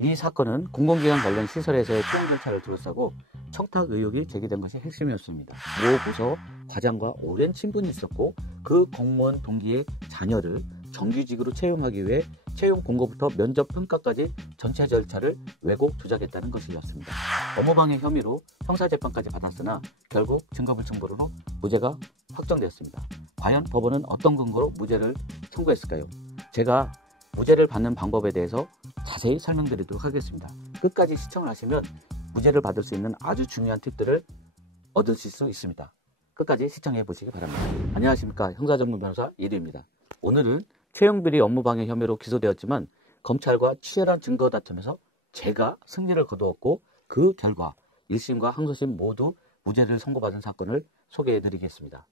이 사건은 공공기관 관련 시설에서의 채용 절차를 둘러싸고 청탁 의혹이 제기된 것이 핵심이었습니다. 모 부서 과장과 오랜 친분이 있었고 그 공무원 동기의 자녀를 정규직으로 채용하기 위해 채용 공고부터 면접 평가까지 전체 절차를 왜곡 조작했다는 것이었습니다. 업무방해 혐의로 형사재판까지 받았으나 결국 증거불충분으로 무죄가 확정되었습니다. 과연 법원은 어떤 근거로 무죄를 선고했을까요? 제가 무죄를 받는 방법에 대해서 자세히 설명드리도록 하겠습니다. 끝까지 시청을 하시면 무죄를 받을 수 있는 아주 중요한 팁들을 얻으실 수 있습니다. 끝까지 시청해 보시기 바랍니다. 안녕하십니까, 형사전문 변호사 이두입니다. 오늘은 채용비리 업무방해 혐의로 기소되었지만 검찰과 치열한 증거 다툼에서 제가 승리를 거두었고 그 결과 1심과 항소심 모두 무죄를 선고받은 사건을 소개해 드리겠습니다.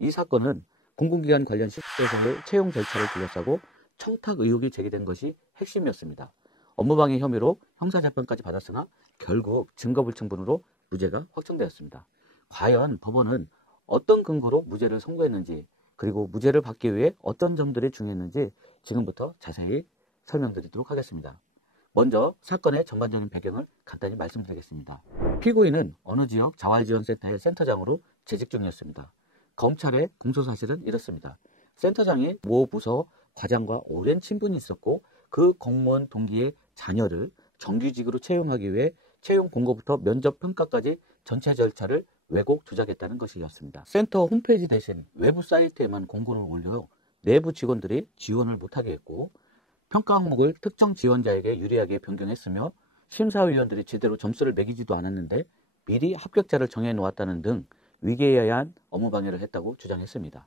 이 사건은 공공기관 관련 시설에서의 채용 절차를 둘러싸고 청탁 의혹이 제기된 것이 핵심이었습니다. 업무방해 혐의로 형사재판까지 받았으나 결국 증거불충분으로 무죄가 확정되었습니다. 과연 법원은 어떤 근거로 무죄를 선고했는지, 그리고 무죄를 받기 위해 어떤 점들이 중요했는지 지금부터 자세히 설명드리도록 하겠습니다. 먼저 사건의 전반적인 배경을 간단히 말씀드리겠습니다. 피고인은 어느 지역 자활지원센터의 센터장으로 재직 중이었습니다. 검찰의 공소사실은 이렇습니다. 센터장이 모 부서 과장과 오랜 친분이 있었고 그 공무원 동기의 자녀를 정규직으로 채용하기 위해 채용 공고부터 면접 평가까지 전체 절차를 왜곡 조작했다는 것이었습니다. 센터 홈페이지 대신 외부 사이트에만 공고를 올려 내부 직원들이 지원을 못하게 했고 평가 항목을 특정 지원자에게 유리하게 변경했으며 심사위원들이 제대로 점수를 매기지도 않았는데 미리 합격자를 정해놓았다는 등 위계에의한 업무방해를 했다고 주장했습니다.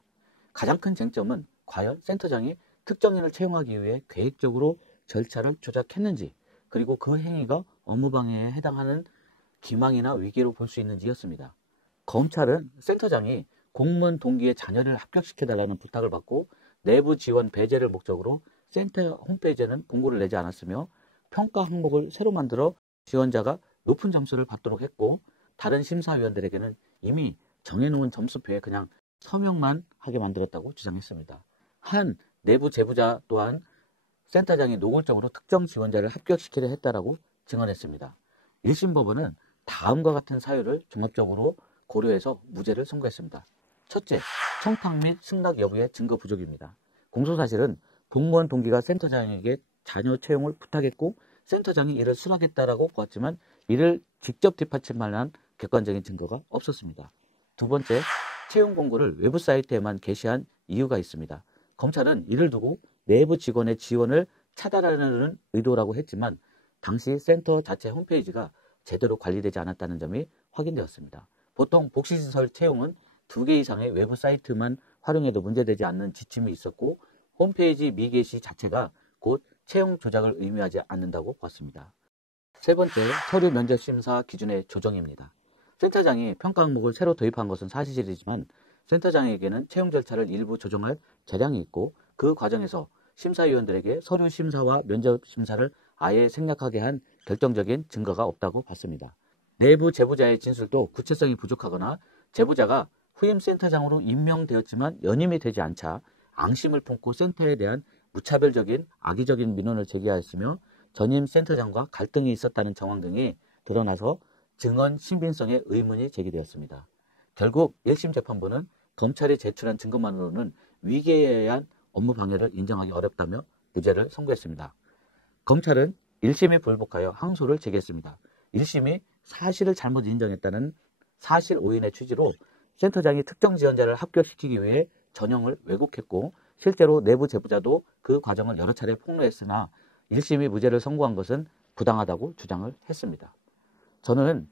가장 큰 쟁점은 과연 센터장이 특정인을 채용하기 위해 계획적으로 절차를 조작했는지, 그리고 그 행위가 업무방해에 해당하는 기망이나 위계로 볼 수 있는지였습니다. 검찰은 센터장이 공무원 동기의 자녀를 합격시켜달라는 부탁을 받고 내부 지원 배제를 목적으로 센터 홈페이지에는 공고를 내지 않았으며 평가 항목을 새로 만들어 지원자가 높은 점수를 받도록 했고 다른 심사위원들에게는 이미 정해놓은 점수표에 그냥 서명만 하게 만들었다고 주장했습니다. 한 내부 제보자 또한 센터장이 노골적으로 특정 지원자를 합격시키려 했다라고 증언했습니다. 1심 법원은 다음과 같은 사유를 종합적으로 고려해서 무죄를 선고했습니다. 첫째, 청탁 및 승낙 여부의 증거 부족입니다. 공소사실은 공무원 동기가 센터장에게 자녀 채용을 부탁했고 센터장이 이를 수락했다라고 보았지만 이를 직접 뒷받침할 만한 객관적인 증거가 없었습니다. 두 번째, 채용 공고를 외부 사이트에만 게시한 이유가 있습니다. 검찰은 이를 두고 내부 직원의 지원을 차단하려는 의도라고 했지만 당시 센터 자체 홈페이지가 제대로 관리되지 않았다는 점이 확인되었습니다. 보통 복지시설 채용은 2개 이상의 외부 사이트만 활용해도 문제되지 않는 지침이 있었고 홈페이지 미게시 자체가 곧 채용 조작을 의미하지 않는다고 봤습니다. 세 번째, 서류 면접 심사 기준의 조정입니다. 센터장이 평가 항목을 새로 도입한 것은 사실이지만 센터장에게는 채용 절차를 일부 조정할 재량이 있고 그 과정에서 심사위원들에게 서류 심사와 면접 심사를 아예 생략하게 한 결정적인 증거가 없다고 봤습니다. 내부 제보자의 진술도 구체성이 부족하거나 제보자가 후임 센터장으로 임명되었지만 연임이 되지 않자 앙심을 품고 센터에 대한 무차별적인 악의적인 민원을 제기하였으며 전임 센터장과 갈등이 있었다는 정황 등이 드러나서 증언 신빙성에 의문이 제기되었습니다. 결국 1심 재판부는 검찰이 제출한 증거만으로는 위계에 의한 업무 방해를 인정하기 어렵다며 무죄를 선고했습니다. 검찰은 1심에 불복하여 항소를 제기했습니다. 1심이 사실을 잘못 인정했다는 사실 오인의 취지로 센터장이 특정 지원자를 합격시키기 위해 전형을 왜곡했고 실제로 내부 제보자도 그 과정을 여러 차례 폭로했으나 1심이 무죄를 선고한 것은 부당하다고 주장을 했습니다. 저는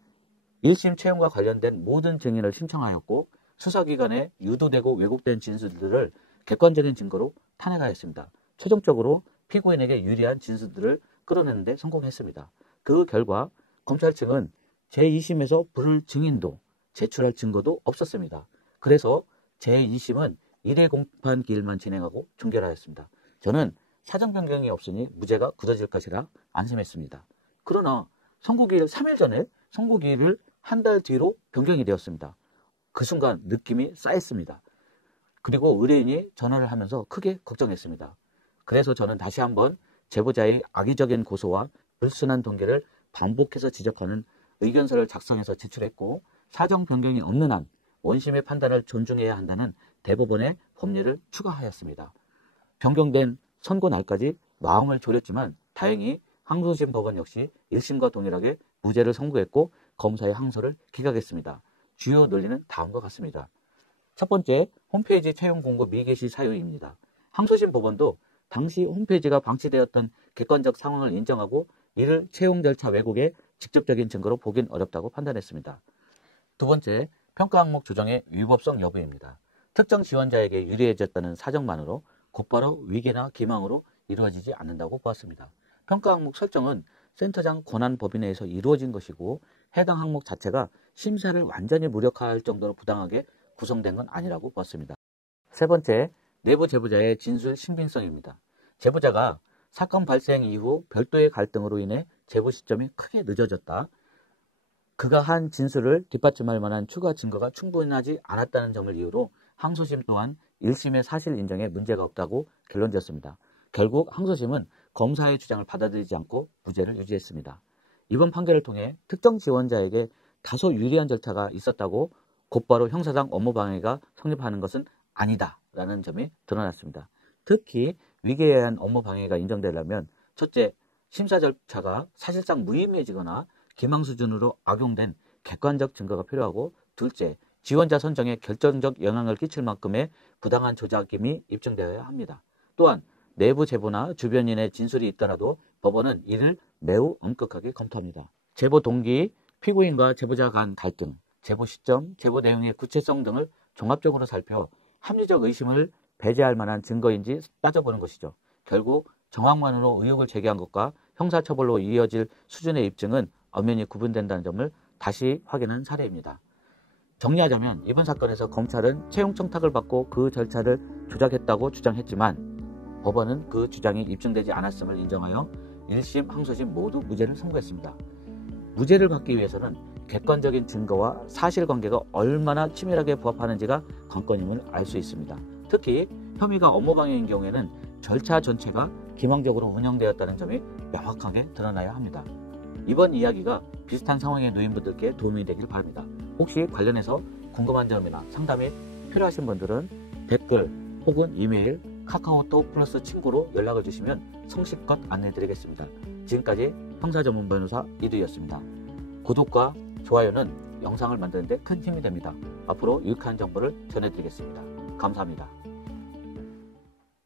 1심 채용과 관련된 모든 증인을 신청하였고 수사기관에 유도되고 왜곡된 진술들을 객관적인 증거로 탄핵하였습니다. 최종적으로 피고인에게 유리한 진술들을 끌어내는 데 성공했습니다. 그 결과 검찰 측은 제2심에서 부를 증인도 제출할 증거도 없었습니다. 그래서 제2심은 1일 공판 기일만 진행하고 종결하였습니다. 저는 사정 변경이 없으니 무죄가 굳어질 것이라 안심했습니다. 그러나 선고기일 3일 전에 선고기일을 한 달 뒤로 변경이 되었습니다. 그 순간 느낌이 쌓였습니다. 그리고 의뢰인이 전화를 하면서 크게 걱정했습니다. 그래서 저는 다시 한번 제보자의 악의적인 고소와 불순한 동기를 반복해서 지적하는 의견서를 작성해서 제출했고 사정 변경이 없는 한 원심의 판단을 존중해야 한다는 대법원의 법리를 추가하였습니다. 변경된 선고 날까지 마음을 졸였지만 다행히 항소심 법원 역시 1심과 동일하게 무죄를 선고했고 검사의 항소를 기각했습니다. 주요 논리는 다음과 같습니다. 첫 번째, 홈페이지 채용 공고 미개시 사유입니다. 항소심 법원도 당시 홈페이지가 방치되었던 객관적 상황을 인정하고 이를 채용 절차 왜곡의 직접적인 증거로 보긴 어렵다고 판단했습니다. 두 번째, 평가 항목 조정의 위법성 여부입니다. 특정 지원자에게 유리해졌다는 사정만으로 곧바로 위계나 기망으로 이루어지지 않는다고 보았습니다. 평가 항목 설정은 센터장 권한 법인 내에서 이루어진 것이고 해당 항목 자체가 심사를 완전히 무력화할 정도로 부당하게 구성된 건 아니라고 보았습니다. 세 번째, 내부 제보자의 진술 신빙성입니다. 제보자가 사건 발생 이후 별도의 갈등으로 인해 제보 시점이 크게 늦어졌다. 그가 한 진술을 뒷받침할 만한 추가 증거가 충분하지 않았다는 점을 이유로 항소심 또한 1심의 사실 인정에 문제가 없다고 결론지었습니다. 결국 항소심은 검사의 주장을 받아들이지 않고 무죄를 유지했습니다. 이번 판결을 통해 특정 지원자에게 다소 유리한 절차가 있었다고 곧바로 형사상 업무방해가 성립하는 것은 아니다라는 점이 드러났습니다. 특히 위계에 의한 업무방해가 인정되려면 첫째, 심사 절차가 사실상 무의미해지거나 기망 수준으로 악용된 객관적 증거가 필요하고 둘째, 지원자 선정에 결정적 영향을 끼칠 만큼의 부당한 조작임이 입증되어야 합니다. 또한 내부 제보나 주변인의 진술이 있더라도 법원은 이를 매우 엄격하게 검토합니다. 제보 동기, 피고인과 제보자 간 갈등, 제보 시점, 제보 내용의 구체성 등을 종합적으로 살펴 합리적 의심을 배제할 만한 증거인지 따져보는 것이죠. 결국 정황만으로 의혹을 제기한 것과 형사처벌로 이어질 수준의 입증은 엄연히 구분된다는 점을 다시 확인한 사례입니다. 정리하자면 이번 사건에서 검찰은 채용 청탁을 받고 그 절차를 조작했다고 주장했지만 법원은 그 주장이 입증되지 않았음을 인정하여 1심, 항소심 모두 무죄를 선고했습니다. 무죄를 받기 위해서는 객관적인 증거와 사실관계가 얼마나 치밀하게 부합하는지가 관건임을 알 수 있습니다. 특히 혐의가 업무방해인 경우에는 절차 전체가 기망적으로 운영되었다는 점이 명확하게 드러나야 합니다. 이번 이야기가 비슷한 상황에 놓인 분들께 도움이 되길 바랍니다. 혹시 관련해서 궁금한 점이나 상담이 필요하신 분들은 댓글 혹은 이메일, 카카오톡 플러스 친구로 연락을 주시면 성실껏 안내드리겠습니다. 지금까지 형사전문변호사 이두희였습니다. 구독과 좋아요는 영상을 만드는 데 큰 힘이 됩니다. 앞으로 유익한 정보를 전해드리겠습니다. 감사합니다.